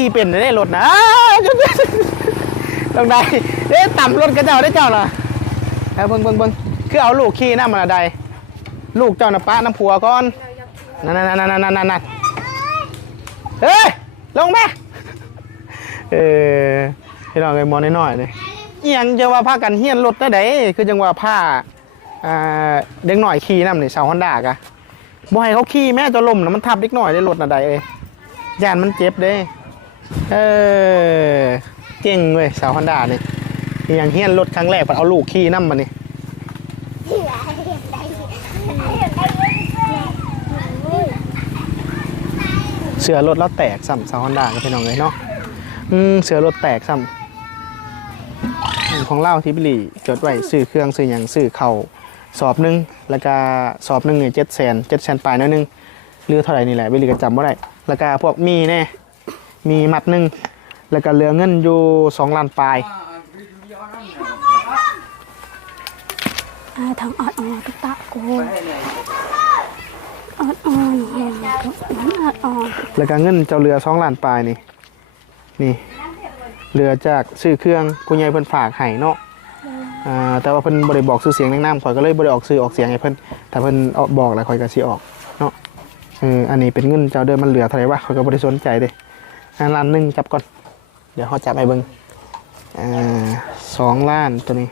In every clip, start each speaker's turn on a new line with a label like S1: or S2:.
S1: ขี่เป็นได้รถนะอ้าวตรงใดเอ๊ะต่ำรถกระเจ้าได้เจ้าเหรอเอาเบิ่งเบิ่งเบิ่งคือเอาลูกขี่น้ำมันอะไรลูกเจ้าน่ะป้าน้ำผัวก่อนนั่นนั่นนั่นนั่นนั่นนั่นเฮ้ยลงแม่เออพี่น้องไอ้มอนน้อยๆเลยเอียงจะว่าพากันเฮียนรถได้ไดคือจังว่าผ้าอ่าเด็กหน่อยขี่น้ำนี่สาวฮอนด้ากะบ่ให้เขาขี่แม่จะล้มนะมันทับเด็กหน่อยได้รถน่ะใดเอ้ยยานมันเจ็บเด้ เออเก่งเว้ยสาวฮอนด้านี่อย่างเฮี้ยนรถครั้งแรกมันเอาลูกขี่น้ำมานี่เสือรถแล้วแตกซ้ำสาวฮอนด้าก็เป็นน้องเลยเนาะอืมเสือรถแตกซ้ำอืมของเล่าที่บิลี่จดไว้ซื้อเครื่องซื้ออย่างซื้อเข่าสอบหนึ่งแล้วก็สอบหนึ่งเนี่ยเจ็ดแสนเจ็ดแสนปลายหน้อยหนึงเรือเท่าไหร่นี่แหละบิลลี่ก็จำไม่ได้แล้วก็พวกมีแน่ มีมัดหนึ่งแล้วก็เหลือเงินอยู่สองล้านปลาย
S2: ai thằng ọt ọt cái tạ cô ọt ọt hèn ọt ọt
S1: แล้วก็เงินเจ้าเรือสองล้านปลายนี่นี่เรือจากซื้อเครื่องคุณยายเพิ่นฝากให้เนาะอ่าแต่ว่าเพิ่นบ่ได้บอกซื้อเสียงแนะนำข่อยก็เลยบ่ได้ออกซื้อออกเสียงให้เพิ่นแต่เพิ่นเอาบอกแล้วข่อยก็สิออกเนาะเอออันนี้เป็นเงินเจ้าเดิมมันเหลือเท่าไหร่วะข่อยก็บ่ได้สนใจเด้อ่า ล้านหนึงจับก่อน เดี๋ยวเฮาจับให้เบิ่งอ่าสองล้านตัวนี้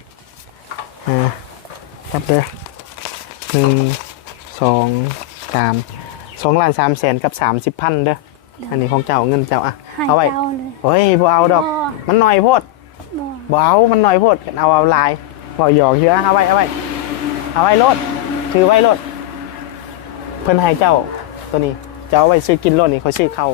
S1: อ่าจับเด้อหนึ่งสองสามสองล้านสามแสนกับสามสิบพันเด้ออันนี้ของเจ้าเงินเจ้าอะ
S2: hai
S1: เอาไว้
S2: trâu này
S1: เฮ้ยบ่เอาดอก มันหน่อยโพด
S2: bò
S1: บ่เอามันหน่อยโพดเอาเอาลายบ่หยอกเชื่อเอาไว้เอาไว้เอาไว้รถถือไว้รถเพิ่นให้เจ้าตัวนี้เจ้าเอาไว้ซื้อกินรถนี่เขาซื้อเข้า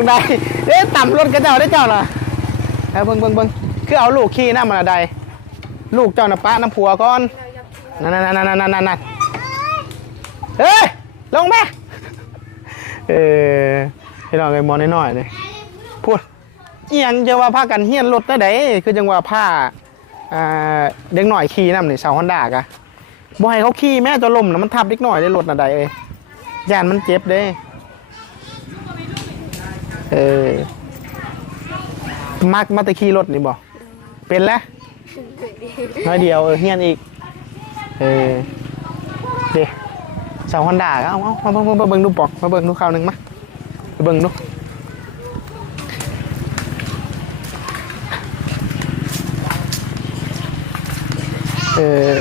S1: งใดเอ๊ะต่ำรถกระเจ้าได้เจ้าเหรอเอาเบิ่งเบิ่งเบิ่งคือเอาลูกขี่น้ำมันอะไรลูกเจ้าน่ะป้าน้ำผัวก่อนนั่นนั่นนั่นนั่นนั่นนั่นเฮ้ยลงแม่เออพี่น้องไอ้มอนน้อยๆเลยพูดเอียงจะว่าพากันเฮียนรถได้ไดคือจังว่าผ้าอ่าเด็กหน่อยขี่น้ำนี่สาวฮอนด้ากะบ่ให้เขาขี่แม่จะล้มนะมันทับเด็กหน่อยได้รถน่ะใดเอ้ยยานมันเจ็บเด้ เออ มักมาแตะขี่รถนี่บ่เป็นแล้วน้อยเดียวเออเฮียนอีก เออเดสาวฮอนด้าก็เอาเอามาเบิ่งมาเบิ่งดูปอกมาเบิ่งดูข่าวหนึ่งมาไปเบิ่งดูเออ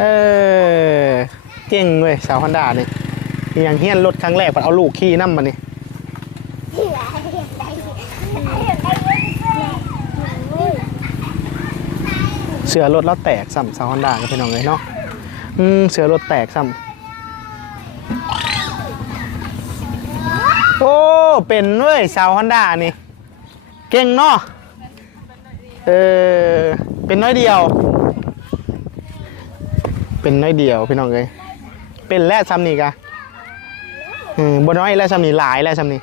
S1: เออเก่งเว้ยสาวฮอนด้านี่อย่างเฮี้ยนรถครั้งแรกมันเอาลูกขี่น้ำมานี่เสือรถแล้วแตกซ้ำสาวฮอนด้าก็เป็นน้องเลยเนาะอืมเสือรถแตกซ้ำโอ้เป็นเว้ยสาวฮอนด้านี่ เก่งเนาะเออเป็นน้อยเดียว เป็นน้อยเดียวพี่น้องเลยเป็นแร่ซ้ำนี่กะอืมบนน้อยแร่ซ้ำนี่หลายแร่ซ้ำนี่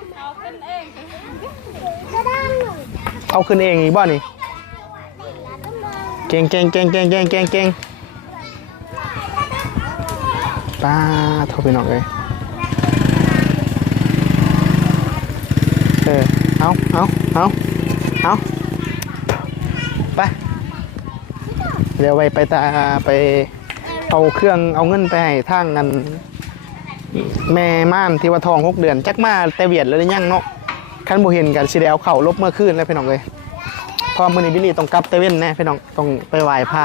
S1: เอาขึ้นเองอีกบ่นี่เก่งเก่งเก่งเก่งเก่งเก่งเก่งป้าโทรพี่น้องเลยเออเอาเอาเอาเอาไปเดี๋ยวไปไปตาไป เอาเครื่องเอาเงินไปให้ทางกัน แม่ม่านที่ว่าทองหกเดือน จักมาแต่เวียดแล้วหรือยังเนาะคันบ่เห็นกันสิได้เอาเข่าลบเมื่อคืนแล้วพี่น้องเลยเพอมื้อนี้บิลลี่ต้องกลับแต่เว้นแน่พี่น้องต้องไปไหว้พระ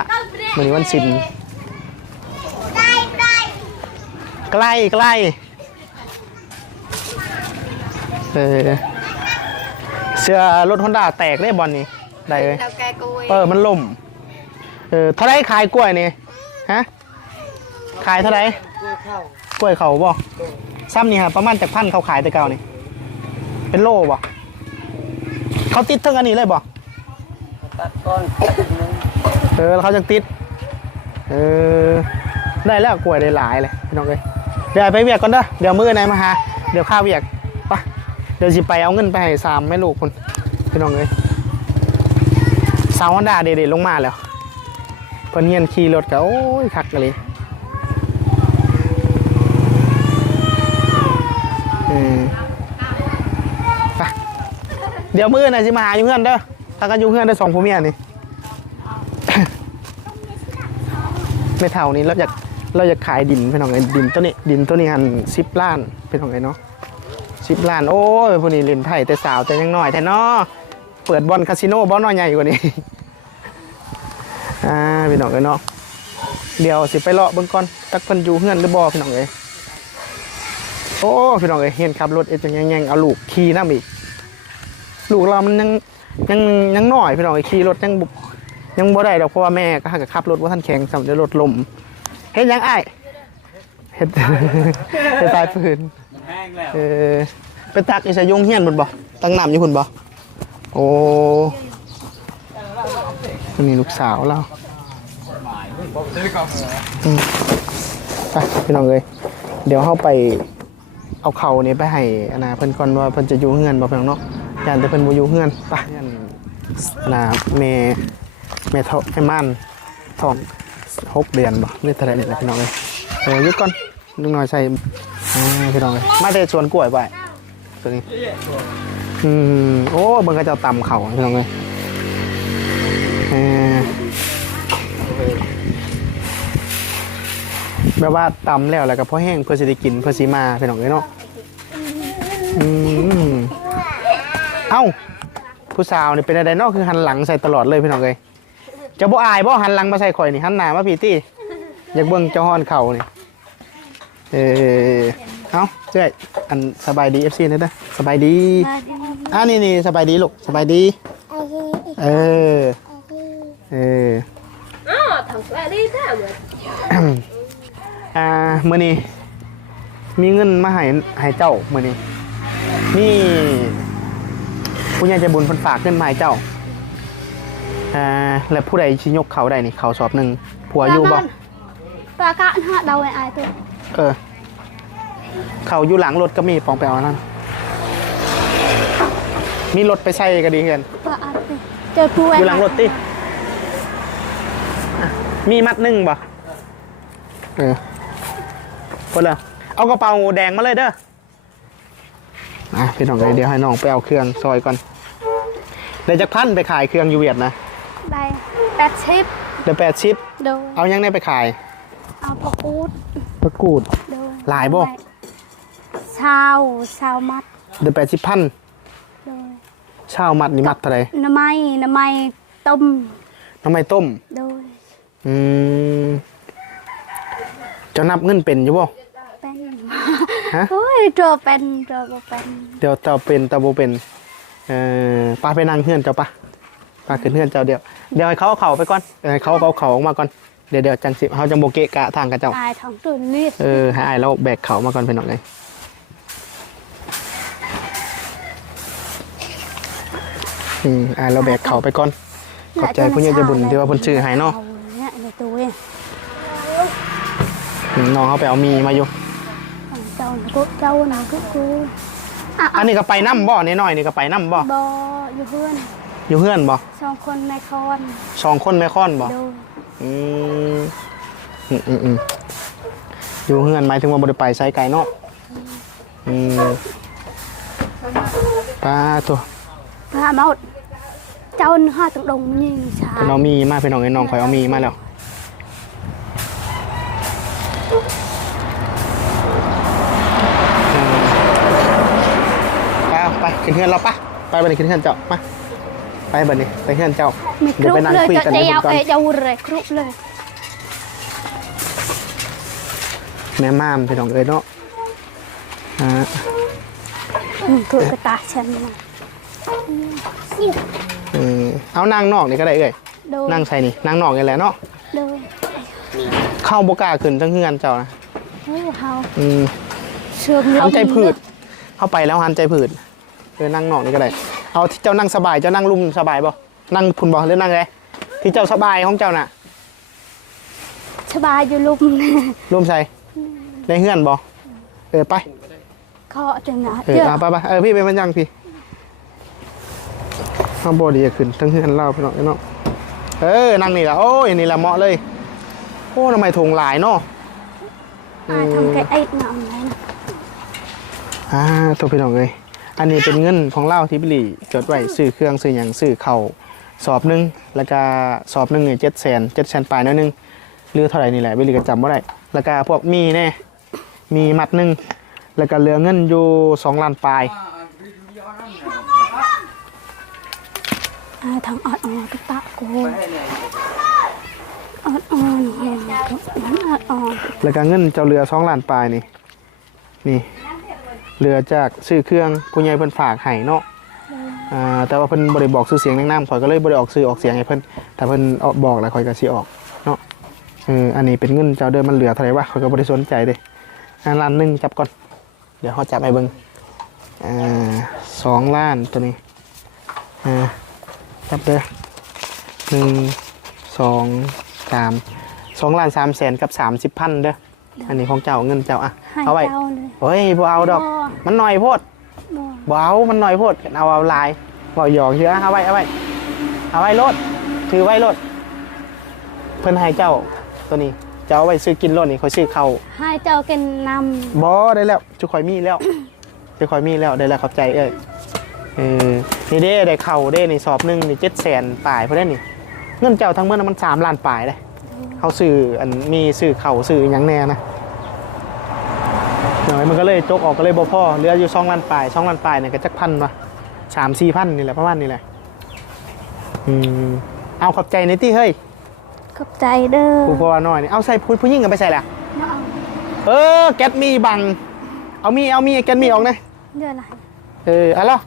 S1: มื้อนี้วันศิลใกล้ใกล้เออเสื้อรถฮอนด้าแตกได้บอลนี่ได้เลย
S3: Tao ca cùi
S1: เออมันล่มเออเท่าไรขายกล้วยนี่ฮะ ขายเท่าไรกล้วยเขาบ่ซ้ำนี่ฮะประมาณจากพันเขาขายแต่เก่านี่ เป็นโลบ่เขาติดเท่งอันนี้เลยบ่
S3: ตัดก้อนนึง
S1: เออแล้วเขาจะติด เออ ได้แล้วกล้วยได้หลายเลยพี่น้องเอ้ยเดี๋ยวไปเวียกก่อนเด้อเดี๋ยวมือไหนมาหาเดี๋ยวข้าวเวียกไปะเดี๋ยวสิไปเอาเงินไปให้สามแม่ลูกคนพี่น้องเอ้ยสาวฮอนด้าเด็ดๆลงมาแล้วเพิ่นเฮียนขี่รถก็โอ้ยคักเลยเออไป เดี๋ยวมื้อไหนสิมาหาอยู่เพื่อนเด้อถ้ากันอยู่เพื่อนได้สองผัวเมียนี่ ไม่เท่านี้เราอยากเราอยากขายดินพี่น้องไอ้ดินตัวนี้ดินตัวนี้หันสิบล้านพี่น้องไอ้เนาะสิบล้านโอ้ยพวกนี้เล่นไพ่แต่สาวแต่ยังน้อยแท้เนาะเปิดบอลคาสิโนบอลน้อยใหญ่กว่านี้อ่าพี่น้องไอ้เนาะเดี๋ยวสิไปเลาะเบิ่งก่อนตักเพิ่นอยู่เฮือนหรือบ่พี่น้องเอ้ยโอ้พี่น้องเอ้ยเห็นขับรถเอ็ดจังยังๆเอาลูกขี่น้ำอีก ลูกเรามันยังยังยังน้อยพี่น้องเอ้ยขี่รถยังบุยังบ่ได้ดอกเพราะว่าแม่ก็หากขับรถว่าท่านแข็งสำจะรถลมเฮ็ดหยังอ้ายเฮ็ดเฮ็ดตายปืน
S3: แห้งแล้ว
S1: เออไปตักอีสายงเฮียนบนบ่ตั้งน้ำอยู่พุ่นบ่โอ้คนนี้ลูกสาวเราอืมไปพี่น้องเอ้ยเดี๋ยวเฮาไปเอาเข่านี่ไปให้อนาเพิ่นก่อนว่าเพิ่นจะอยู่เฮือนบ่พี่น้องเนาะ ยานแต่เพิ่นบ่อยู่เฮือนไปนนาแม่แม่ท้องแม่ม่านท้องหกเดือนบ่นี่เท่าไหรนี่แหละพี่น้องเลยเออยุดก่อนลุงน้อยใส่พี่น้องเลยมาแต่สวนกล้วยไปตัวนี้อืมโอ้เบิ่งก็จะต่ำเข่าพี่น้องเลยเออแบบว่าตำแล้วแล้วก็พอแห้งเพื่อสิได้กินเพื่อสิมาพี่น้องเลยเนาะอืม เอ้า ผู้สาวนี่เป็นอะไรเนาะคือหันหลังใส่ตลอดเลยพี่น้องเลยเจะบ่อายบ่หันหลังมาใส่ข่อยนี่หันหน้ามาพี่ตี้อยากเบิ่งเจ้าฮ้อนเข่านี่เออเอ้าเจ้ยอันสบายดี FC นะเด้อสบายดีอ่านี่นี่สบายดีลูกสบายดี เออ เออ
S4: อ๋อถังแฟรี่แท้เหมือน
S1: อ่ามื้อนี้มีเงินมาให้ให้เจ้ามื้อนี้นี่ ผู้ใหญ่ใจบุญเพิ่นฝากเงินมาให้เจ้าอ่าแล้วผู้ใดสิยกเขาได้นี่เขาสอบหนึงผัวอยู่บ่
S2: ปลากะหน้าเดาไอ้ไอ้ตัว
S1: เออ เขาอยู่หลังรถก็มีปองไปเอานั่นมีรถไปใส่ก็ดีเกัน
S2: ปลาไอ้ตัวเจอผู้
S1: อ
S2: ไอ้
S1: ยู่หลังรถติอะมีมัดหนึ่งบ่เออคนละเอากระเป๋าแดงมาเลยเด้ออะพี่น้องเลยเดี๋ยวให้น้องไปเอาเครื่องซอยก่อน เดี๋ยวจะพันไปขายเครื่องอยูเวียดนะ
S2: ได้แปดชิป
S1: เดี๋ยวแปดชิป
S2: โดย
S1: เอายังได้ไปขาย
S2: เอาปลากูด
S1: ประกูด
S2: โดย
S1: หลายบ่
S2: ชาวชาวมัด
S1: เดี๋ยวแปดชิปพัน
S2: โดย
S1: เช่ามัดนี่มัดเท่าไหร
S2: น้ำไม้น้ำไม้ต้ม
S1: น้ำไม้ต้ม
S2: โดย
S1: อืมเจะนับเงินเป็นอยู่บ่
S2: เป็น
S1: ฮะ
S2: โอ้ยเจอเป็นเจอบ่เป็น
S1: เดี๋ยวเจ้าเป็นตาโบเป็นเอ่อป้าไปนั่งเฮือนเจ้าปะป้าขึ้นเฮือนเจ้าเดี๋ยวเดี๋ยวให้เขาเอาเข่าไปก่อนเออให้เขาเอาเข่าออกมาก่อนเดี๋ยวเดี๋ยวจังสิเขาจังโบเกะกะทางกับเจ้า
S2: ตายท้องตุ่นนี่
S1: เออให้อายเราแบกเข่ามาก่อนเป็นหน่อยเลยอืมอายเราแบกเข่าไปก่อน ขอบใจผู้ใหญ่ใจบุญที่ว่าเพิ่นชื่อให้เนาะ
S2: เนี่ยในตัวเอง
S1: อืมน้องเขาไปเอามีมาอยู่
S2: เจ้าน่ะก็เจ้าน่ะก็กู อะ
S1: อันนี้ก็ไปน้ำบ่น้อยๆนี่ก็ไปน้ำบ่
S2: บออยู่เพื่อน
S1: อยู่เฮือนบ่
S2: สองคนในคอน
S1: สองคนแม่ค้อนบ่
S2: ดู
S1: อืมอืมอืมอืมอยู่เฮือนหมายถึงว่าบริไปไซไก่เนาะอืมปลาตัว
S2: พามาหมดเจ้าหน้าตึงดงยิงชา
S1: เพิ่นเอามีมาเพิ่นเอาไอ้น้องคอยเอามีมาแล้วไป เอาไปขึ้นเฮือนเราปะไปบันนี้ขึ้นเฮือนเจ้ามาไปบันนี้ไปเฮือนเจ้า
S2: ไม่ค
S1: เดี๋ยว
S2: รุ
S1: ไป
S2: บ
S1: นั่ง
S2: เลย
S1: คุย
S2: จะ
S1: กัน
S2: จะ
S1: ใน
S2: ยาว
S1: ก่อน
S2: เอยาวเลยครุบเลย
S1: แม่ม่ามพี่น้องเอ้ยเนาะอ่า
S2: อืมคือกระตาฉันมา
S1: เออเอานางนอกนี่ก็ได้เอ้ย
S2: ดู
S1: นั่งใส่นี่นั่งนอกนี่แหละเนาะ
S2: ดู
S1: เข้าบกล้าขึ้นทั้งเฮือนเจ้านะ
S2: โอ้เฮา
S1: อืม
S2: เชื่อมล
S1: หั
S2: ม
S1: นใจผืด เข้าไปแล้วหันใจผืด เออนั่งนอกนี่ก็ได้เอาที่เจ้านั่งสบายเจ้านั่งลุ่มสบายบ่นั่งพุ่นบ่หรือนั่งไงที่เจ้าสบายของเจ้าน่ะ
S2: สบายอยู่ลุม
S1: ร่วมใส่ในเฮือนบ่เออไป
S2: เคาะจังนะ
S1: เออ
S2: เจ้า
S1: เอาไปไปเออพี่เป็นมันยังพี่เอาบ่ดีจะขึ้นทั้งเฮือนเล่าพี่น้องเนาะเออนั่งนี่ล่ะโอ้ยนี่ล่ะเหมาะเลยโอ้ทำไมถุงหลายเนาะ
S2: อายทำไก่ไอ้น้ำไหนนะ
S1: อ่าตัวพี่น้องเลย อันนี้เป็นเงินของเล่าที่บิลลี่จดไว้ซื้อเครื่องซื้อหยังซื้อเข่าวสอบหนึงแล้วก็สอบหนึงเนี่ยเจ็ดแสนเจ็ดแสนปลายหนิดนึงเหลือเท่าไหร่นี่แหละบิลลี่ก็จำไม่ได้แล้วก็พวกมีแน่มีมัดหนึงแล้วก็เหลือเงินอยู่สองล้านปลาย
S2: อายทางออดออตุ๊กตากูออดออนเห็นมันออดออน
S1: แล้วก็เงินเจ้าเรือสองล้านปลายนี่นี่ เรือจากซื้อเครื่องผู้ใหญ่เพิ่นฝากให้เนาะอ่าแต่ว่าเพิ่นบ่ได้บอกซื้อเสียงนางๆข่อยก็เลยบ่ได้ออกซื้อออกเสียงให้เพิ่นแต่เพิ่นเอาบอกแล้วข่อยก็สิออกเนาะเอออันนี้เป็นเงินเจ้าเดิมมันเหลือเท่าไหร่วะข่อยก็บ่ได้สนใจเด้อันล้านหนึงจับก่อน เดี๋ยวเฮาจับให้เบิ่งอ่าสองล้านตัวนี้อ่าจับเด้อหนึ่งสองสามสองล้านสามแสนกับสามสิบพันเด้อ อันนี้ของเจ้าเงินเจ้าอะ
S2: ให้
S1: เอาไว้
S2: เจ้าเลย
S1: เฮ้ยบ่เอาดอก มันหน่อยโพด
S2: บ่
S1: บ่เอามันหน่อยโพดเอาเอาลายบ่หยอกเชื่อเอาไว้เอาไว้เอาไว้รถถือไว้รถเพิ่นให้เจ้าตัวนี้เจ้าเอาไว้ซื้อกินรถนี่เขาซื้อข้าว
S2: ให้เจ้ากินน้
S1: บ่ได้แล้วจุข่อยมีแล้วจุข่อยมีแล้วได้แล้วขอบใจเอ้ยเออนี่เด้ได้เข่าวเด้นี่สอบหนึงนี่700,000ปลายเพิ่นได้นี่เงินเจ้าทั้งเมื่อนั้นมัน3ล้านปลายเลย เขาซื้ออันมีซื้อเข่าวซื้อหยังแน่นะหน่อยมันก็เลยจกออกก็เลยบ่พอเหลืออยู่สองล้านปลายสองล้านปลายเนี่ยก็จักพันวะสามสี่พันนี่แหละประมาณนี้แหละอืมเอาขอบใจในที่เฮ้ยำ
S2: ขอบใจเด้อ
S1: ผู้พอหน่อยนี่เอาใส่ผู้ผู้หญิงกันไปใส่ละ
S2: มาเอา
S1: เออแก๊สมีบัง เอามีเอามีแก๊สมีออกนะ
S2: เดือนอะไร
S1: เออเอาล่ะ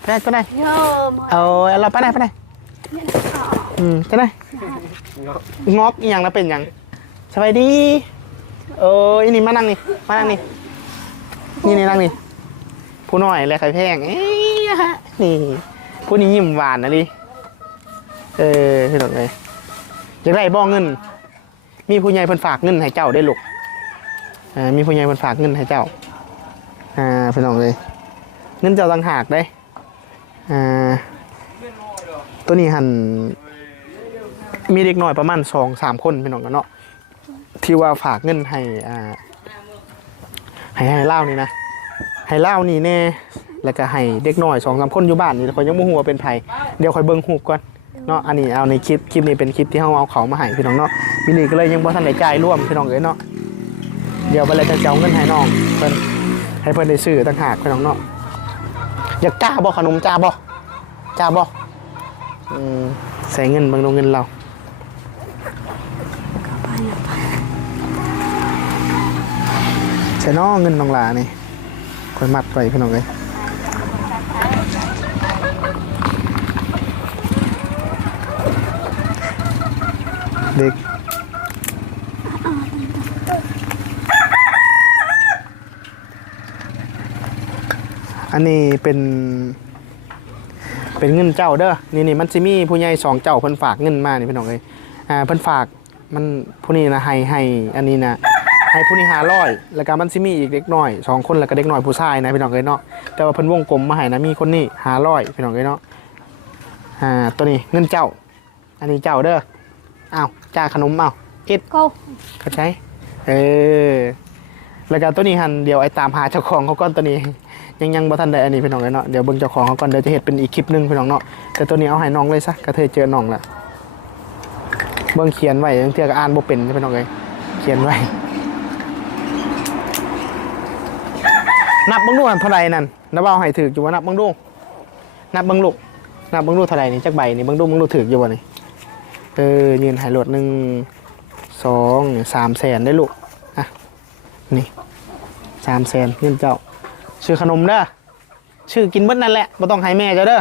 S1: ไปไหนไปไหน
S2: โยม
S1: เอาเอาล่ะไปไหนไปไหน
S2: เนี่ยอ๋อ
S1: อืมไปไหน งอกอีหย่างนะเป็นหยังสบายดี เอออันนี้มานั่งนี่ มานั่งนี่ นี่นี่นั่งนี่ ผู้น้อยแลไข่แพงเอ้ยนี่ ผู้นี้ยิ้มหวานนะดิเออพี่น้องเลยอยากได้บ่เงิน มีผู้ใหญ่เพิ่นฝากเงินให้เจ้าได้ลูกอ่ามีผู้ใหญ่เพิ่นฝากเงินให้เจ้า อ่าพี่น้องเลยเงินเจ้าต่างหากได้อ่าตัวนี้หัน มีเด็กน้อยประมาณสองสามคนพี่น้องกันเนาะที่ว่าฝากเงินให้อ่าให้ให้เล่านี่นะให้เล่านี่แน่แล้วก็ให้เด็กน้อยสองสามคนอยู่บ้านนี่เขายังบ่ฮู้ว่าเป็นไผเดี๋ยวคอยเบิ่งฮูก่อนเนาะอันนี้เอาในคลิปคลิปนี้เป็นคลิปที่เฮาเอาเขามาให้พี่น้องเนาะบิลลี่ก็เลยยังบ่ทันได้จ่ายร่วมพี่น้องเอ้ยเนาะเดี๋ยวไปเลยจะเอาเงินให้น้องเพิ่นให้เพิ่นได้ซื้อต่างหากพี่น้องเนาะอยากจ้าบ่ขนมจ้าบ่จ้าบ่อืมใส่เงินบิ่งลงเงินเรา ใส่น้องเงินน้องลานี่คอยมัดไว้พี่น้องเลยเด็กอันนี้เป็น เป็นเงินเจ้าเด้อ นี่นี่มันจะมีผู้ใหญ่สองเจ้าเพิ่นฝากเงินมานี่พี่น้องเลยอ่าเพิ่นฝากมันผู้นี้นะให้ให้อันนี้นะ ให้ผู้นี้หาร้อยแล้วก็มันสิมีอีกเด็กน้อยสองคนแล้วก็เด็กน้อยผู้ชายนะพี่น้องเลยเนาะแต่ว่าเพิ่นวงกลมมาให้นะมีคนนี้หาร้อยพี่น้องเลยเนาะอ่าตัวนี้เงินเจ้า อันนี้เจ้าเด้ออ้าวจ่าขนมอ้าวกิด
S2: โก้
S1: เข้าใจเออแล้วก็ตัวนี้หันเดี๋ยวไอ้ตามหาเจ้าของเขาก่อนตัวนี้ ยังยังบ่ทันได้อันนี้พี่น้องเลยเนาะเดี๋ยวเบิ่งเจ้าของเขาก่อนเดี๋ยวจะเห็ดเป็นอีกคลิปหนึงพี่น้องเนาะแต่ตัวนี้เอาให้น้องเลยซะกระเทยเจอน้องละเบิ่งเขียนไว้บางเทีก็อ่านบ่เป็นพี่น้องเลยเขียนไว้ นับเบิ่งดูอันเท่าไหร่นั่นนับเอาให้ถืออยู่ว่านับเบิ่งดูนับเบิ่งลูกนับเบิ่งดูเท่าไหร่นี่จักใบนี่เบิ่งดูเบิ่งดูถืออยู่บ่นี่เออยืนให้โหลดหนึ่งสองสามแสนได้ลูกอะนี่สามแสนเงินเจ้าชื่อขนมเด้อชื่อกินเบิดนั่นแหละบ่ต้องให้แม่เจ้าเด้อ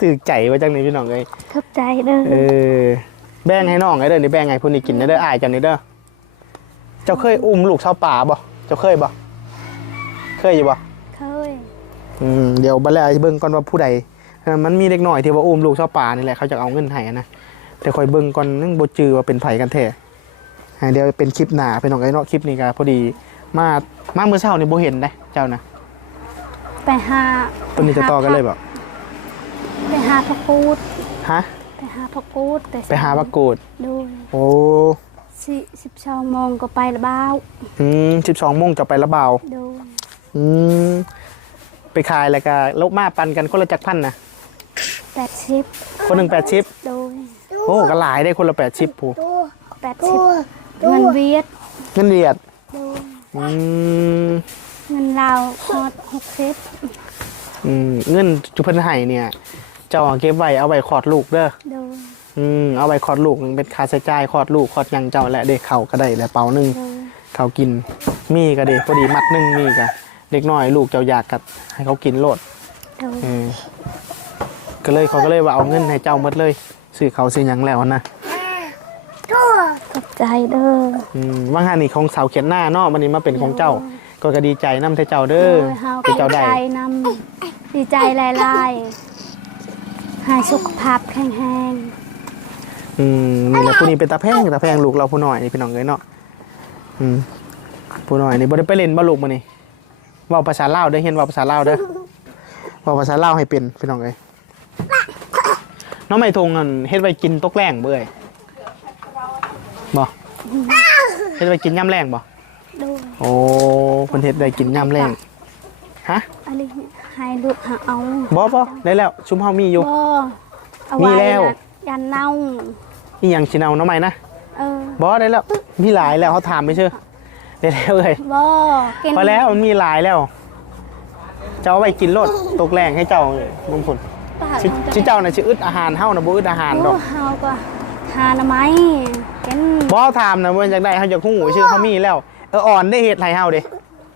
S1: ตื่นใจไว้จังนี้พี่น้องเอ้ย
S2: ขอบใจเด้อ
S1: เออแบ่งให้น้องไอ้เด้อนี่แบ่งให้ผู้นี้กินนะเด้ออายจังนี่เด้อเจ้าเคยอุ้มลูกชาวป่าบ่เจ้าเคยบ่ เคยอยู่บ่
S2: เคย
S1: อืมเดี๋ยวบัดแล้วไอ้เบิ่งก่อนว่าผู้ใดเออมันมีเด็กหน่อยที่ว่าอุ้มลูกชาวป่านี่แหละเขาจะเอาเงินให้อะนะแต่คอยเบิ่งก่อนนึงบ่จือว่าเป็นไผกันแท้อ่าเดี๋ยวเป็นคลิปหน้าพี่น้องเอ้ยเนาะคลิปนี้ก็พอดีมามาเมื่อเช้านี่บ่เห็นเด้เจ้านะ
S2: ไปหา
S1: ตัวนี้จะต่อกันเลยบ่
S2: ไปหาพระกูด
S1: ฮะ
S2: ไปหาพระกูดแต่
S1: ไปหาปรากฏ
S2: ดู
S1: โอ้
S2: สิสิบสองโมงก็ไปละบ้าว
S1: อืม12โมงจะไปละบ่าว
S2: ดู
S1: อืมไปขายแล้วก็ลบมาปันกันคนละจักพันนะ
S2: แปดสิบ
S1: คนหนึ่งแปดชิป
S2: ดู
S1: โอ้ก็หลายได้คนละแปดชิปผู้
S2: แปดสิบเงินเวียด
S1: เงินเดียด
S2: ดู
S1: อืม
S2: เงินลาวฮอดหกสิบ
S1: อืมเงินจุเพันไห้เนี่ย เจ้าเอาเก็บไว้เอาไว้คลอดลูกเด้อ
S2: ดู
S1: อืมเอาไว้คลอดลูกเป็นค่าใช้จ่ายคลอดลูกคลอดหยังเจ้าและเด็กเขาก็ได้และเป๋าหนึ่ง
S2: ดู
S1: เขากินมีก็เด็กพอดีมัดหนึ่งมีก็ เด็กน้อยลูกเจ้าอยากกัดให้เขากินโลด
S2: ดู
S1: เออก็เลยเขาก็เลยว่าเอาเงินให้เจ้าหมดเลยซื้อเขาซื้อหยังแล้วนะ
S2: ขอบใจเด้อ
S1: อืมว่างานนี่ของสาวเขียนหน้าเนาะวันนี้มาเป็นของเจ้า ก็ก็ดีใจน้ำเทเจ้าเด้อ
S2: โดยเฮา
S1: ที่
S2: ดี
S1: เจ้า
S2: ใจ
S1: ได้
S2: นำดีใจหลายๆให้สุขภาพแข็งแรง
S1: อืมนี่แหละผู้นี้เป็นตาแพงตาแพงลูกเราผู้น้อยนี่พี่น้องเอ้ยเนาะอืมผู้น้อยนี่บ่ได้ไปเล่นบ่ลูกมื้อนี้ เว้าภาษาลาวเด้อเฮียนเว้าภาษาลาวเด้อเว้าภาษาลาวให้เป็นพี่น้องเอ้ยน้องไม่ทงอันเฮ็ดไว้กินตกแรงบ่เอ้ยบ่เฮ็ดไว้กินย่ำแรงบ่
S2: ดู
S1: โอ้เพิ่นเฮ็ดไว้กินย่ำแรงฮะ
S2: อะไรเนี่ยให้ลูกหาเอา
S1: บ่บ่ได้แล้วชุมเฮามีอยู่
S2: บ่เอา
S1: มี
S2: ไว้
S1: แล้ว
S2: นะยันเน่า
S1: อีหยังสิเอาน้องใหม่นะ
S2: เออ
S1: บ่ได้แล้วมีหลายแล้วเขาถามไม่เชื่อ ได้แล้วเลย
S2: บ่กิน
S1: พอแล้วมันมีหลายแล้ว เจ้าไปกินรดตกแรงให้เจ้าบุญผล
S2: ป้า
S1: ชิชิเจ้าน่ะชื่ออึดอาหารเฮานะบ่อึดอาหารด
S2: อ้
S1: อก
S2: เฮาก็หาหน่อไม้กิน
S1: บ่ถามนะว่อยากได้เฮาอยากฮู้ชื่อเขามีแล้วเอออ่อนได้เฮ็ดให้เฮาเด้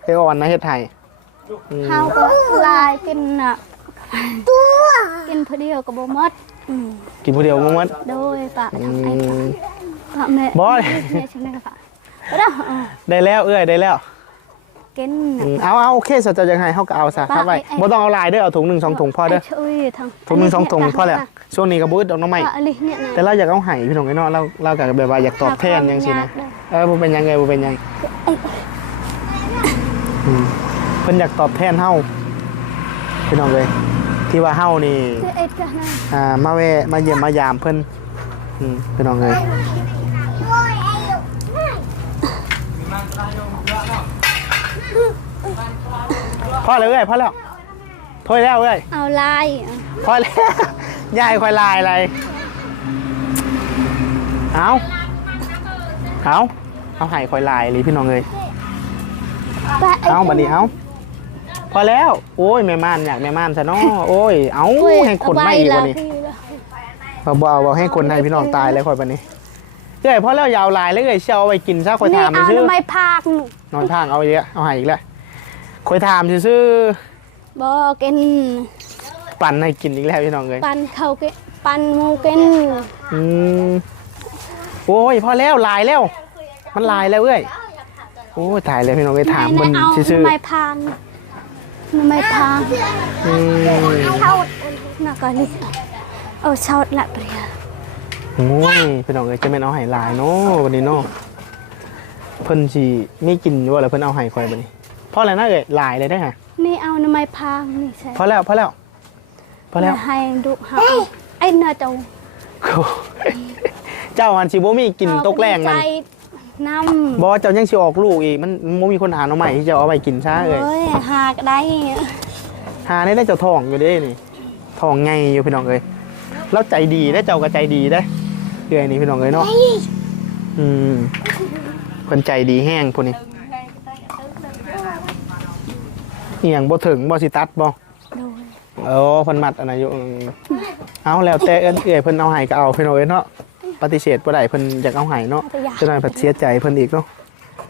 S1: เอออ่อนนะเฮ็ดให้อืม
S2: เฮาก็ลายกินน่ะกินเพอเดียวก็บ่หมดอืม
S1: กินผู้เดียวบ่หมด
S2: โดยป้า
S1: อื
S2: ทำไอ้
S1: ม
S2: ป้าแม่
S1: บ่
S2: แม่ฉันได้ค่ะ บ่ได้เออ
S1: ได้แล้วเอ้ยได้แล้ว
S2: กิน
S1: อืมเอาเอาโอเคสเจ้าอยากให้เฮาก็เอาซะครับไว้บ่ต้องเอาหลายเด้อเอาถุงหนึงสองถุงพอเด้อ
S2: ไช่วยทาง
S1: ถุงหนึงสองถุงพอแล้วช่วงนี้ก็บ่อึดดอกน้องใหม่
S2: ป้าอะไรเนี่ยนะ
S1: แต่เราอยากเอาให้พี่น้องไอ้เนาะเราเราก็แบบว่าอยากตอบแทนจังซี่นะเออบ่เป็นหยังไงบ่เป็นหยังอืมเพิ่นอยากตอบแทนเฮาพี่น้องเลยที่ว่าเฮานี่
S2: คือเอ็ดกันนะ
S1: อ่ามาแวะมาเยี่ยมมายามเพิ่นอืมพี่น้องเลย พอแล้วเอ้ยพอแล้วพอแล้วเอ้ย
S2: เอาลาย
S1: พอแล้วยายคอยลายอะไรเอาเอาเอาให้คอยลายเลยพี่น้องเลย
S2: ป้า
S1: เอาบัดนี้เอาพอแล้ว โอ้ยแม่ม่านอยากแม่ม่านซะเนาะโอ้ยเอาให้คนไม่อีกวันนี้บ่บ่เอาบ่ให้คนให้พี่น้องตายแล้วคอยบัดนี้ เอ้ยพอแล้วยาวลายแล้วเอ้ยเชียวเอาไว้กินซะคอย
S2: นี่
S1: ถาม
S2: เอา
S1: ซื่อ
S2: ทำไมพากหนู
S1: นอนทางเอาอีกแล้วเอาให้อีกแล้วคอยถามซื่อ
S2: บ่กิน
S1: ๆปั่นให้กินอีกแล้วพี่น้องเลย
S2: ปันเขากินปันหมูกิน
S1: อืมโอ้ยพอแล้วลายแล้ว มันลายแล้วเอ้ยโอ้ยตายแล้วพี่น้องไปถามมัน
S2: เอา
S1: ซื่อ
S2: ทำไมพางทำไมพาง
S1: ๆอืม
S2: น่ะก็ลิเออชาวละเปรีย
S1: โอ้ยพี่น้องเอ้ยจะเป็นเอาให้ลายเนาะวันนี้เนาะเพิ่นสิมีกินอยู่ว่าแล้วเพิ่นเอาให้คอยบัดนี้เพราะอะไรนะเอ้ยลายเลยได้อฮะ
S2: นี่เอาทำไมพางนี่ใช่
S1: พอแล้วพอแล้วพอแล้ว
S2: ให้ดูเฮาไอ้น่าจะ
S1: เจ้าหันสิบ่มีกินตกแรงมัน
S2: ใจน้ำ
S1: บ่เจ้ายังสิออกลูกอีกมันมันบ่มีคนหาเอาใหม่ที่จะเอาไปกินซะเอ้ย
S2: เอ้ยหากได้
S1: หาได้ได้เจ้าทองอยู่เด้นี่ทองไงอยู่พี่น้องเอ้ยเราใจดีได้เจ้าก็ใจดีได้ เอ้ยนี่พี่น้องเอ้ยเนาะอืมเพิ่นใจดีแห้งพุ่นนี่เอียงบ่ถึงบ่สิตัดบ่
S2: โดย
S1: เออเพิ่นมัดอันนั้นอยู่อืมเอาแล้วแต่เอิ้นเอ้ยเพิ่นเอาให้ก็เอาพี่น้องเอ้ยเนาะปฏิเสธบ่ได้เพิ่นอยากเอาให้เนาะ
S2: แต่อยาก
S1: จะได้ผัดเสียใจเพิ่นอีกเนาะ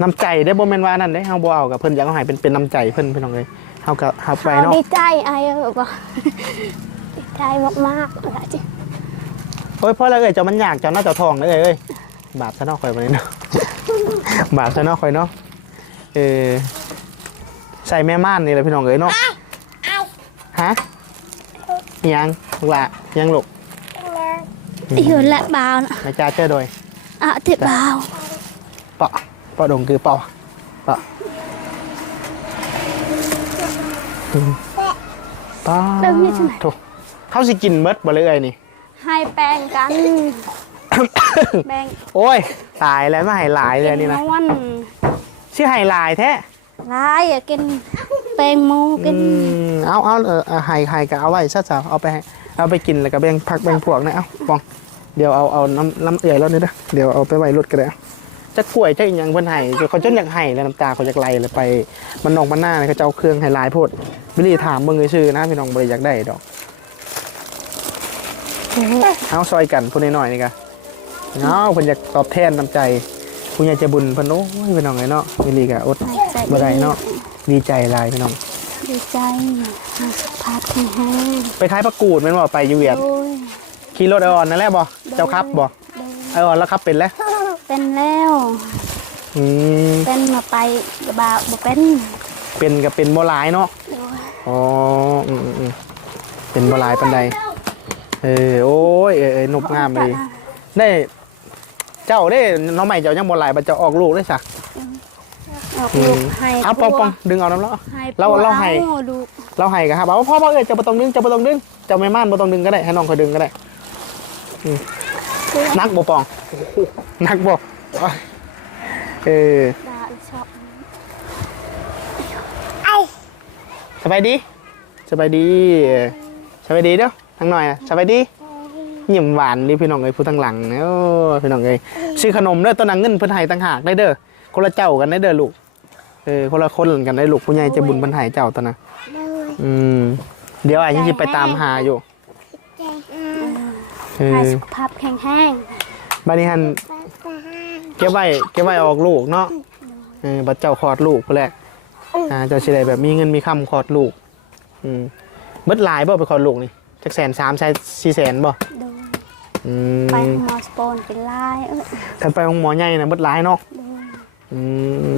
S1: น้ำใจได้บ่แม่นว่านั่นเด้เฮาบ่เอากับเพิ่นอยากเอาให้เป็นเป็นน้ำใจเพิ่นพี่น้องเอ้ยเฮาก็รับไปเนาะ
S2: ดีใจไอ้เออบอกดีใจมากๆอะไรจิ
S1: โอ้ยพ่อแล้วเอ้ยเจ้ามันอยากเจ้าน่าจะทองเลยเอ้ยบาปซะเนาะข่อยบัดนี้เนาะบาปซะเนาะข่อยเนาะเออใส่แม่ม่านนี่แหละพี่น้องเอ้ยเนาะฮะอีอิหยังลูกหละอิหยังลูก
S2: อยู่ละบาวนะ
S1: นายจ้าเจ้าโดย
S2: อะเจ็บบาว
S1: เปาะเปาะดงคือเปาะเปาะอืมเปาะโถเขาสิกินเมดบ่เลยเอ้ยนี่
S2: ให้แปลงกันแบ่ง
S1: โอ้ยตายแล้วไม่ให้หลายเลยนี่นะ
S2: วัน
S1: ชื่อให้หลายแท้
S2: ลายอะกินแปลงหมูกิ
S1: อื
S2: น
S1: มเอาเอาเออเอาให้ให้ก็เอาไว้ซะจ้ะเอาไปให้เอาไปกินแล้วก็แบ่งพักแบ่งพวกนะเอาปองเดี๋ยวเอาเอาน้ำน้ำเอื่อยแล้วนี่นะเดี๋ยวเอาไปไว้รถก็ได้เอาจะกล้วยจะอีหยังเพิ่นให้เดี๋ยวเขาจนอยากให้แล้วน้ำตาเขาอยากไหลเลยไปมันนองมันหน้าเนี่ยเขาจะเอาเครื่องให้หลายโพดบิลลี่ถามเบิ่งซื่อๆนะพี่น้องบ่ได้อยากได้ดอก เอาซอยกันพูดน้อยๆนี่ก็เอาเพิ่นอยากตอบแทนน้ำใจผู้ใหญ่ใจบุญเพิ่นโอ้ยพี่น้องไอ้เนาะบิลลี่ก็อด
S2: ใจ
S1: บ่ได้เนาะดีใจหลายพี่น้อง
S2: ดีใจสุขภาพแข็งแรง
S1: ไปขายประกูดแม่นบ่ไปอยู่เวียด
S2: โอ้ย
S1: ขี่รถไอออนนั่นแหละบ่เจ้าครับบ่ไอออนแล้วครับเป็นแล้ว
S2: เป็นแล้ว
S1: อืม
S2: เป็นมาไปกระบาบ่เป็น
S1: เป็นกับเป็นบ่หลายเนาะ
S2: โอ้ย
S1: อ๋ออืมอืมอืมเป็นบ่หลายปานใด เออโอ้ยเออเออหนุบงามเลยได้เจ้าได้น้องใหม่เจ้ายังบ่หลายบัดเจะออกลูกได้ซะ
S2: ออกลูกให้
S1: เอาปองปองดึงเอาน้ำแล้ว
S2: ให้
S1: เราเราให้
S2: อลูก
S1: เราให้ก็ครับเอาพ่อพ่อเอ้ยเจ้าบ่ต้องดึงเจ้าบ่ต้องดึงเจ้าแม่ม่านบ่ต้องดึงก็ได้ให้น้องคอยดึงก็ได้อืมนักบ่ปองนักบ่เออ
S2: ดาชอบ
S1: สบายดีสบายดีเออสบายดีเด้อ ทั้งหน่อยอะสบายดียิ้มหวานนี่พี่น้องเอ้ยผู้ทั้งหลังเนี่ยโอ้พี่น้องเอ้ยซื้อขนมเด้อต้นนังเงินเพิ่นให้ต่างหากได้เด้อคนละเจ้ากันได้เด้อลูกเออคนละคนกันได้ลูกผู้ใหญ่ใจะบุญเพิ่นให้เจ้าตอนนะอืมเดี๋ยวไอ้ยังสิไปตามหาอยู่เอ
S2: ให้
S1: อ
S2: สุขภาพแข็งแรง
S1: บัดนี้หันเก็บไว้เก็บไว้ออกลูกเนาะเออบัดเจ้าคลอดลูกพุ่นแหละอ่าเจ้าสิได้แบบมีเงินมีคำคลอดลูกอืมเบิดหลายบ่ไปคลอดลูกนี่ จักแสนสามแสนสี่แสนบ่
S2: โดย
S1: อื
S2: ไป
S1: ม
S2: หมอสปอนเป็นลายเอ้ย
S1: คันไปของหมอใหญ่นะเบิดหลายเนาะ
S2: โดย
S1: อื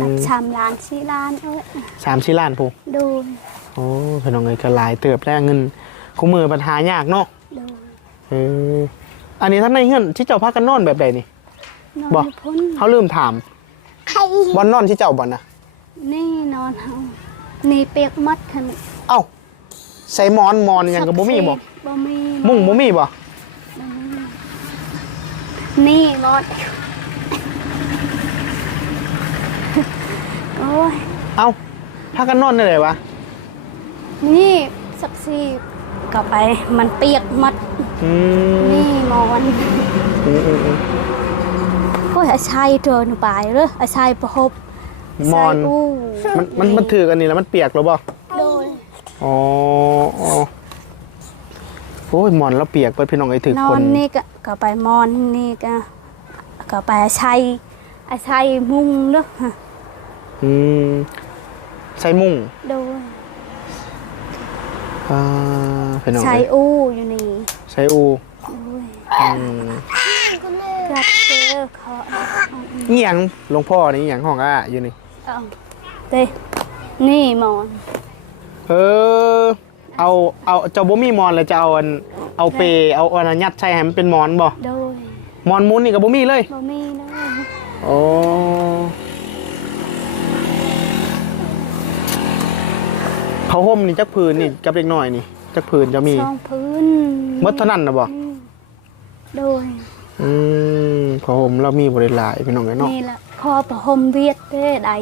S2: รั
S1: ม
S2: บชามล้านสี่ล้านเอ้ย
S1: สามสี่ล้านพู
S2: โดย
S1: โอ้พี่น้องเอ้ยก็หลายเติบแล้วเงินคู่มือปัญหายากเนาะ
S2: โดย
S1: เอออันนี้ท่านในเงินที่เจ้าพากันนอนแบบใดนี่
S2: นอน
S1: บ่
S2: อยู่พ้น
S1: เขาลืมถามบอนนอนที่เจ้าบ่อนนะ
S2: นี่นอนเฮานี่เปียกมัดค่ะนี่
S1: เอ้า ใส่หมอนหมอนหยังกับบ่มีบ่
S2: บ่มี
S1: มุ้งบ่มีบ่
S2: นี่นอนโอ้ย
S1: เอ้าพากันนอนได้เลยวะ
S2: นี่สักซีก็ไปมันเปียกมัด
S1: อืม
S2: นี่มอน
S1: อืมอืมอืม
S2: ก็อาชัยเจอหนูไปเลยอาชัยประหบ
S1: มอน
S2: ใส่อู้
S1: มันมันมันถือกันนี่แล้วมันเปียกหรือบ่
S2: โดย
S1: อ๋ออ๋อโอ้ยหมอนแล้วเปียกไปพี่น้องไอ้ถือน
S2: อ
S1: คน
S2: นนี่ก็ก็ไปมอนนี่ก็ก็ไปอาชัยอาชัยมุงเด้อฮะ
S1: อืมใส่มุ้ง
S2: โดย
S1: อ่าพี่น้อง
S2: ชัย
S1: เอ้ย
S2: อู้อยู่นี่
S1: ใส่อู
S2: โดย
S1: อืม
S2: รับเจอเขา
S1: นี่หยังหลวงพ่อนี่หยังของอะอยู่นี่
S2: เอาเต้นี่มอน
S1: เออ เอา เอาเจ้าบ่มีหมอนเลยจะเอาอัน เอาเปเอาอันนั้นยัดใส่ให้มันเป็นหมอนบ่
S2: โดย
S1: หมอนมุ้นนี่ก็บ่มีเลย
S2: บ่มีเลย
S1: โอ้ผ้าห่มนี่จักผืนนี่กับเด็กน้อยนี่จักผืนจะมี
S2: ช่องพื้น
S1: หมดเท่านั้นนะบ่
S2: อืมโดย
S1: อืมผ้าห่มเรามีบริหลายพี่น้องไอ้เนาะ
S2: นี่แหละคอประหมเวียดเด้ใด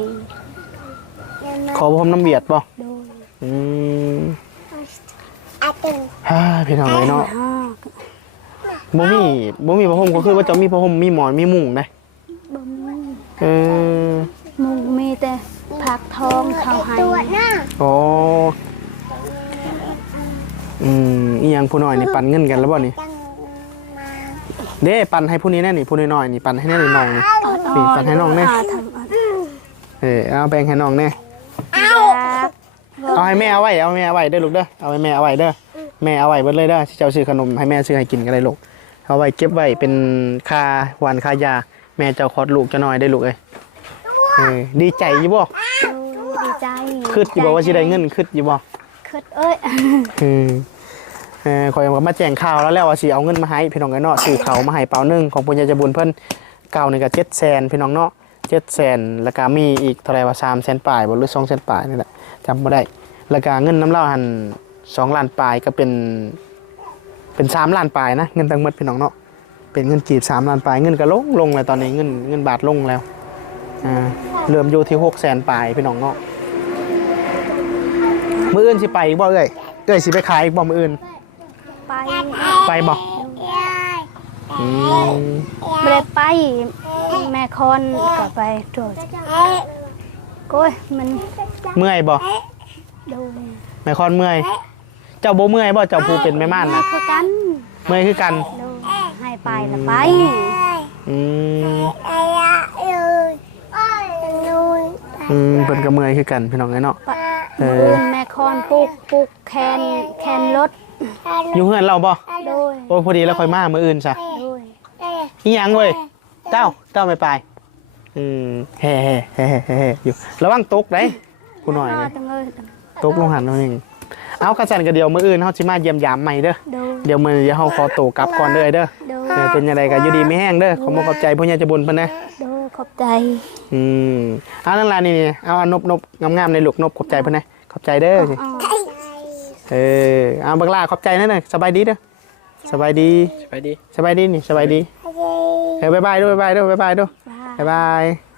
S1: ขอผ้าห่มน้ำเบียดบ่
S2: โดย
S1: อืมฮ่าพี่น้องไอ้เนาะ
S2: ห้า
S1: บ่มีบ่มีผ้าห่มก็คือว่าจะมีผ้าห่มมีหมอนมีมุ้งได้
S2: บ่มี
S1: เออ
S2: หมูมีแต่ผักทองเขาให้
S1: โอ้อืมอีหยังผู้น้อยนี่ปันเงินกันแล้วบ่นี่เด้ปันให้ผู้นี้แน่นี่ผู้น้อยๆนี่ปันให้แน่นี่น้องนี่นี่ปันให้น้องแน่า
S2: ทำอัน
S1: เออเอาแบ่งให้น้องแน่
S2: ครับ
S1: เอาให้แม่เอาไว้เอาให้แม่เอาไว้เด้อลูกเด้อเอาให้แม่เอาไว้เด้อแม่เอาไว้เบิดเลยเด้อเจ้าซื้อขนมให้แม่ซื้อให้กินก็ได้ลูกเอาไว้เก็บไว้เป็นค่าหวานค่ายาแม่เจ้าคลอดลูกจะน้อยได้ลูกเอ้ยเออดีใจอยู่บ่
S2: โอ้ดีใจ
S1: คิดอยู่บ่ว่าสิได้เงินคิดอยู่บ่
S2: คิดเอ้ย
S1: อืมเออคอยก็มาแจ้งข่าวแล้วแล้วว่าสิเอาเงินมาให้พี่น้องกันเนาะซื้อเขาวมาให้เปล่าหนึงของปุญญาจะบุญเพิ่นเก่านี่ก็700,000พี่น้องเนาะ700,000แล้วก็มีอีกเท่าไหร่ว่า300,000ปลายบ่หรือ200,000ปลายนี่แหละจำบ่ได้ แล้วก็เงินน้ำเหล้าหัน2ล้านปลายก็เป็น เป็น3ล้านปลายนะเงินทั้งหมดพี่น้องเนาะเป็นเงินกีบ3ล้านปลายเงินก็ลงลงเลยตอนนี้เงินเงินบาทลงแล้วอ่าเริ่มอยู่ที่600,000ปลายพี่น้องเนาะมื้ออื่นสิไปอีกบ่เอ้ยเอ้ยสิไปขายอีกบ่มื้ออื่น
S2: ไป
S1: ไปบ่อืม
S2: ไม่ได้ไป แม่คอนก็ไปโดดโก้ยมัน
S1: เมื่อยบ่
S2: ดู
S1: แม่คอนเมื่อย เจ้าบ่เมื่อยบ่เจ้าผู้เป็นแม่ม่านน่ะ
S2: คือกัน
S1: เมื่อยคือกัน
S2: ดูให้ไปแล้วไป
S1: อืมอืมเพิ่นก็เมื่อยคือกันพี่น้องเอ้ยเนาะ
S2: ปะ
S1: เออ
S2: มือแม่คอนปลูกปลูกแคนแคนรถ
S1: อยู่เฮือนเราบ่
S2: โดย
S1: โอ้พอดีแล้วค่อยมามื้ออื่นซะ
S2: โดย
S1: อีหยังเว้ยเจ้าเจ้าไม่ไปอืมแฮ่แฮ่แฮ่แฮ่แฮ่อยู่ระวังตกได้ผู้หน่อย
S2: อ้อ
S1: เลย
S2: จังเลย
S1: ตกลงหันเอาหนึ่งเอากระสันกระเดียวมื้ออื่นเฮาสิมาเยี่ยมยามใหม่เด้อ
S2: โดย
S1: เดี๋ยวมื้อเดี๋ยวเฮาขอตัวกลับก่อนเด้อเด้อ
S2: โดย
S1: เออเป็นยังไงก็อยู่ดีไม่แห้งเด้อขอบอกขอบใจผู้ใหญ่ใจะบุญเพิ่นนะ
S2: โดยขอบใจ
S1: อืมเอานั่นล่ะนี่นี่เอาอันนบนบงามๆในลูกนบขอบใจเพิ่นนะขอบใจเด้อสิ
S2: อ๋อ
S1: เออเอาบักลาขอบใจนั่นน่ะสบายดีเด้อสบายดี
S3: ไปดิ
S1: สบายดีนี่สบายดีเออบ๊ายบายด้วยบ๊ายบายด้วยบ๊ายบายด้วย
S2: บ้า
S1: บ๊ายบาย